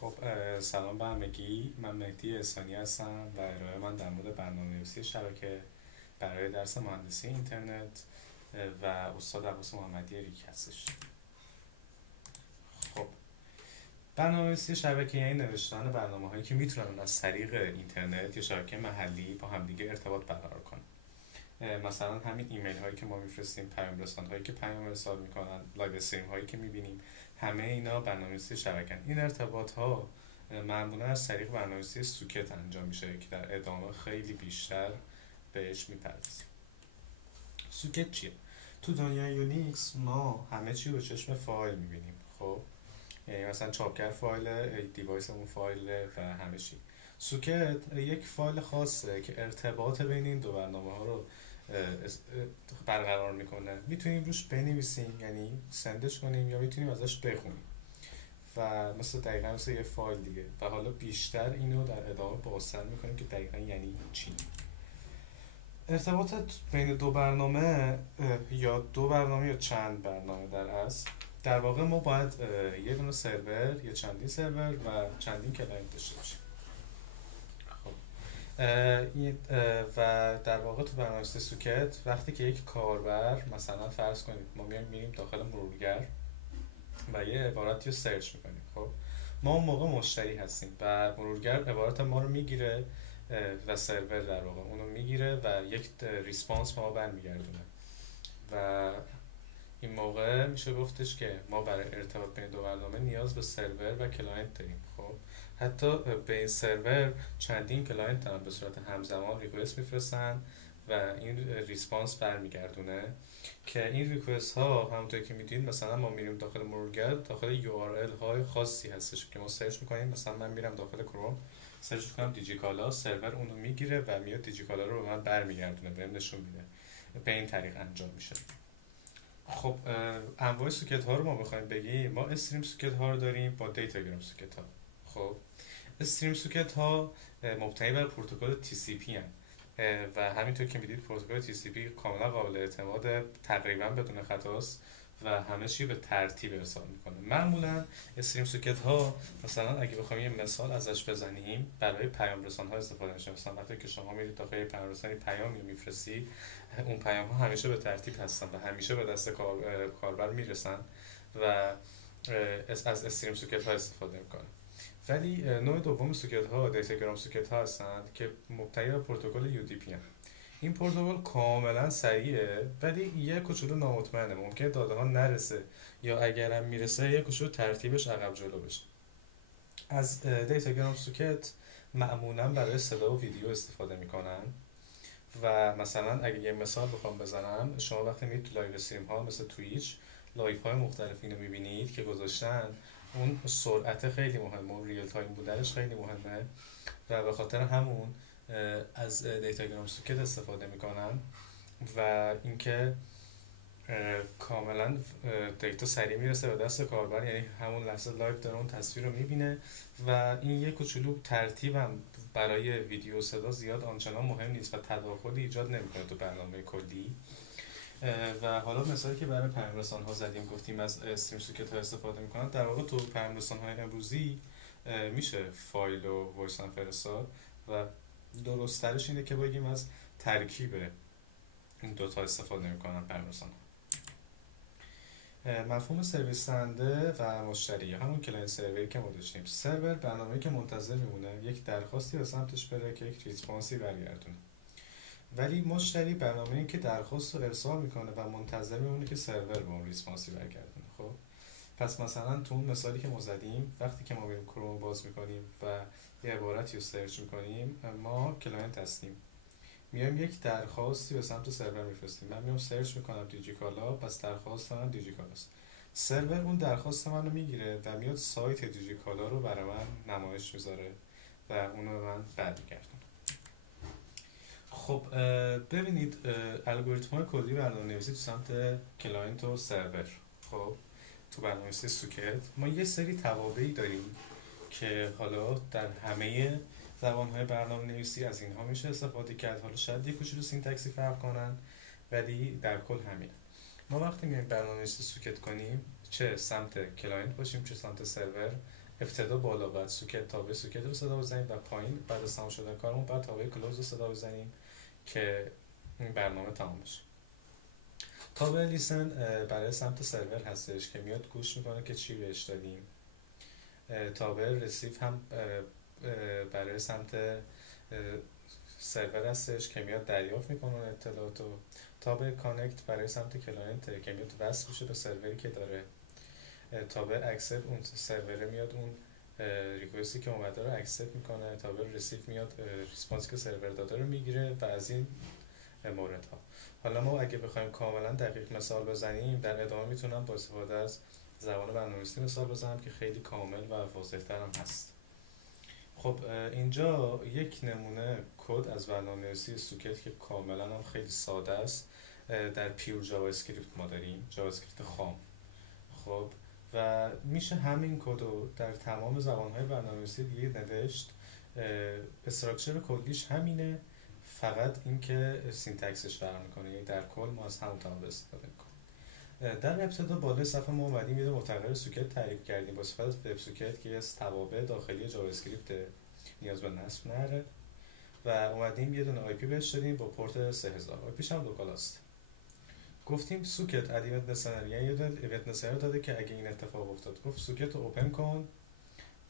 خب سلام به همگی. من مهدی احسانی هستم و ارائه من در مورد برنامه‌نویسی شبکه برای درس مهندسی اینترنت و استاد عباس محمدی ریک هستش. خب برنامه‌نویسی شبکه یعنی نوشتن برنامه‌هایی که میتونن از طریق اینترنت یا شبکه محلی با همدیگه ارتباط برقرار کنن. مثلا همین ایمیل هایی که ما میفرستیم، پیام رسان هایی که پیام ارسال میکنن، لایو استریم هایی که میبینیم، همه اینا برنامه‌نویسی شبکه‌ان. این ارتباط ها معمولا از طریق برنامه‌نویسی سوکت انجام میشه که در ادامه خیلی بیشتر بهش میپردازیم. سوکت چیه؟ تو دنیای یونیکس ما همه چی رو چشم فایل میبینیم. خب یعنی مثلا چاپگر فایل، دیوایس اون فایل و همه چی. سوکت یک فایل خاصه که ارتباط بین این دو برنامه ها رو برقرار میکنه. میتونیم روش بنویسیم، یعنی سندش کنیم، یا میتونیم ازش بخونیم و دقیقا مثل یه فایل دیگه. و حالا بیشتر اینو در ادامه بازتر میکنیم که دقیقا یعنی چی. ارتباط بین دو برنامه یا دو برنامه یا چند برنامه در اصل، در واقع ما باید یه دونه سرور یا چندین سرور و چندین کلاینت داشته باشیم. خب و در واقع تو برنامه‌نویسی سوکت وقتی که یک کاربر، مثلا فرض کنید ما میریم داخل مرورگر و یه عبارتی رو سرچ میکنیم، خب ما اون موقع مشتری هستیم و مرورگر عبارت ما رو میگیره و سرور در واقع اونو میگیره و یک ریسپانس ما برمیگردونه. و این موقع میشه گفتش که ما برای ارتباط بین دو برنامه نیاز به سرور و کلاینت داریم. خب حتی به این سرور چندین کلاینت هم به صورت همزمان ریکوست میفرستن و این ریسپانس برمیگردونه که این ریکوست ها همونطور که میدونید، مثلا ما میریم داخل مرورگر، داخل URL های خاصی هستش که ما سرچ میکنیم. مثلا من میرم داخل کروم سرچ میکنم دیجیکالا، سرور اونو میگیره و میاد دیجیکالا رو به من برمیگردونه، بهم نشون میده. به این طریق انجام میشه. خب انواع سوکت ها رو ما بخوایم بگیم، ما استریم سوکت ها رو داریم با دیتاگرام سوکت ها. خب استریم سوکت ها مبتنی بر پروتکل TCP هستند و همینطور که میدید پروتکل TCP کاملا قابل اعتماد، تقریبا بدون خطاست و همه چی به ترتیب ارسال میکنه. معمولا استریم سوکت ها، مثلا اگه بخوایم یه مثال ازش بزنیم، برای پیام رسان ها استفاده میشه. مثلا وقتی که شما میرید داخل پیام رسانی پیامی میفرستید، اون پیام ها همیشه به ترتیب هستن و همیشه به دست کاربر میرسن و از استریم سوکت ها استفاده میکنه. ولی نوع دوم سوکت ها دیتاگرام سوکت ها هستند که مبتنی بر پروتکل UDP هستند. این پروتکل کاملا سریعه ولی یه کوچولو نامطمئنه، ممکنه داده ها نرسه یا اگرم میرسه یه کوچولو ترتیبش عقب جلو بشه. از دیتاگرام سوکت معمولا برای صدا و ویدیو استفاده میکنن و مثلا اگه یه مثال بخوام بزنم، شما وقتی میرید تو لایو استریم ها مثل تویچ، لایو های مختلف اینو میبینید که گذاشتن، اون سرعت خیلی مهمه، اون ریل تایم بودنش خیلی مهمه و به خاطر همون از دیتاگرام سوکت استفاده میکنن و اینکه کاملا دیتا سریع میرسه به دست کاربر، یعنی همون لحظه لایو داره اون تصویر رو میبینه و این یک کوچولو ترتیبم برای ویدیو و صدا زیاد آنچنان مهم نیست و تداخلی ایجاد نمیکنه تو برنامه کلی. و حالا مثالی که برای پیام رسان ها زدیم، گفتیم از استریم سوکت ها استفاده میکنن، در واقع تو پیام رسان های امروزی میشه فایل و وایس هم فرستاد و درست ترش اینه که بگیم از ترکیب این دوتا استفاده میکنن پیام رسان ها. مفهوم سرویس دهنده و مشتری، همون کلاینت سروری که ما داشتیم. سرور برنامه‌ای که منتظر میمونه یک درخواستی به سمتش بره که یک ریسپانسی برگردونه، ولی مشتری برنامه‌ای که درخواست رو ارسال میکنه و منتظر میمونه که سرور به اون ریسپانسی برگردونه. خب پس مثلا تو اون مثالی که ما زدیم، وقتی که ما میریم کروم باز میکنیم و یه عبارتی رو سرچ میکنیم، ما کلاینت هستیم، میایم یک درخواستی به سمت سرور میفرستیم. من میام سرچ میکنم دیجیکالا، پس درخواست من دیجیکالاست. سرور اون درخواست من رو میگیره و میاد سایت دیجیکالا رو برای من نمایش میذاره و اونو به من برمیگردونه. خب ببینید الگوریتم های کلی برنامه‌نویسی تو سمت کلاینت و سرور. خب تو برنامه‌نویسی سوکت ما یه سری توابعی داریم که حالا در همه زبان‌های برنامه‌نویسی از اینها میشه استفاده کرد. حالا شاید یه کوچولو سینتکسی فرق کنن ولی در کل همینه. ما وقتی میایم برنامه‌نویسی سوکت کنیم، چه سمت کلاینت باشیم چه سمت سرور، ابتدا بالا بعد سوکت تابع سوکت رو صدا بزنیم و پایین بعد از تمام شدن کارمون بعد تابع کلوز رو صدا بزنیم که این برنامه تمام بشه. تابع لیسن برای سمت سرور هستش که میاد گوش میکنه که چی بهش دادیم. تابع رسیف هم برای سمت سرور هستش که میاد دریافت میکنه اطلاعاتو. تابع کانکت برای سمت کلاینت که میاد وصل میشه به سروری که داره. تابع اکسپت اون سروره میاد اون ریکوستی که اومده رو اکسپت میکنه. تابع ریسیف میاد ریسپانسی که سرور داده رو میگیره و از این موردها. حالا ما اگه بخوایم کاملا دقیق مثال بزنیم در ادامه میتونم با استفاده از زبان برنامه‌نویسی مثال بزنم که خیلی کامل و واضح‌تر هم هست. خب اینجا یک نمونه کد از برنامه‌نویسی سوکت که کاملا هم خیلی ساده است در پیور جاوا اسکریپت ما داریم، جاوا اسکریپت خام. خب و میشه همین کد رو در تمام زبان‌های برنامه‌نویسی دیگه نوشت. استراکچر کلیش همینه، فقط اینکه سینتکسش فرق میکنه، یعنی در کل ما از همون تمام استفاده میکنیم. در ابتدا بالای صفحه ما اومدیم یه متغیر سوکت تعریف کردیم با صفت وب سوکت که از توابع داخلی جاوا اسکریپت نیاز به نصب نره و اومدیم یه دونه آی پی بهش دادیم با پورت 3000. آی پیش هم لوکال است. گفتیم سوکت اد ایونت لسنر، یعنی یه دونه ایونت لسنر داده که اگه این اتفاق افتاد گفت سوکت رو اوپن کن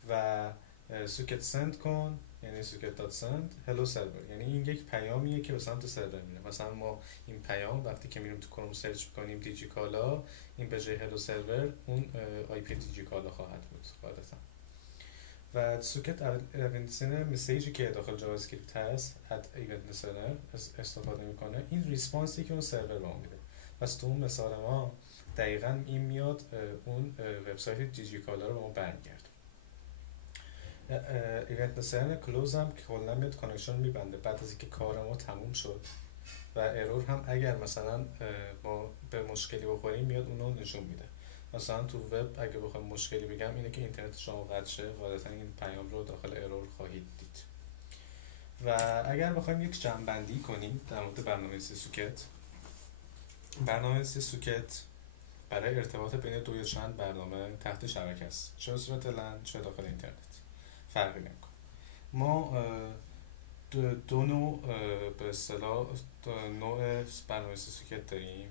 و سوکت سند کن، یعنی سوکت دات سند هلو سرور، یعنی این یک پیامیه که به سمت سرور میره. مثلا ما این پیام وقتی که میریم تو کروم سرچ میکنیم دیجیکالا، این به جای هلو سرور اون آی پی دیجیکالا خواهد بود قاعدتا. و سوکت ایونت لسنر مسیجی که داخل جاوا اسکریپت هست اد ایونت لسنر استفاده میکنه، این ریسپانسی که اون سرور به ما میده. پس تو اون مثال ما دقیقاً این میاد اون وبسایت دیجیکالا رو به ما برمیگرده. ایونت لسنر کلوز هم که کلا میاد کانکشن میبنده بعد از اینکه کار ما تموم شد و ارور هم اگر مثلا ما به مشکلی بخوریم میاد اونو نشون میده. مثلا تو وب اگه بخوام مشکلی بگم اینه که اینترنت شما قطع شه، غالبا این پیام رو داخل ارور خواهید دید. و اگر بخوایم یک جمع‌بندی کنیم در مورد برنامه‌نویسی سوکت، برنامه‌نویسی سوکت برای ارتباط بین دو یا چند برنامه تحت شبکه است، چه به صورت لن چه داخل اینترنت، فرقی نمیکنه. ما دو نوع به اصطلاح نوع برنامه‌نویسی سوکت داریم،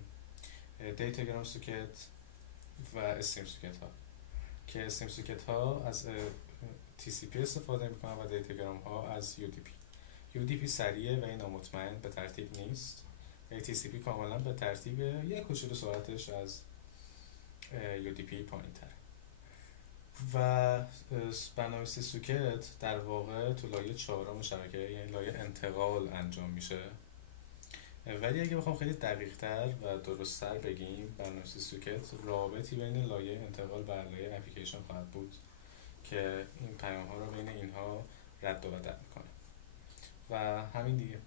دیتاگرام سوکت و استریم سوکت ها، که استریم سوکت ها از TCP استفاده میکنن و دیتاگرام ها از UDP. UDP سریعه و این نامطمئن به ترتیب نیست، TCP کاملا به ترتیب یک کوچولو سرعتش از UDP پایین تره. و برنامه‌نویسی سوکت در واقع تو لایه 4 شبکه، یعنی لایه انتقال انجام میشه. ولی اگه بخوام خیلی دقیق تر و درست تر بگیم، برنامه‌نویسی سوکت رابطی بین لایه انتقال و لایه اپلیکیشن خواهد بود که این پیام ها رو بین اینها رد و بدل میکنه. و همین دیگه.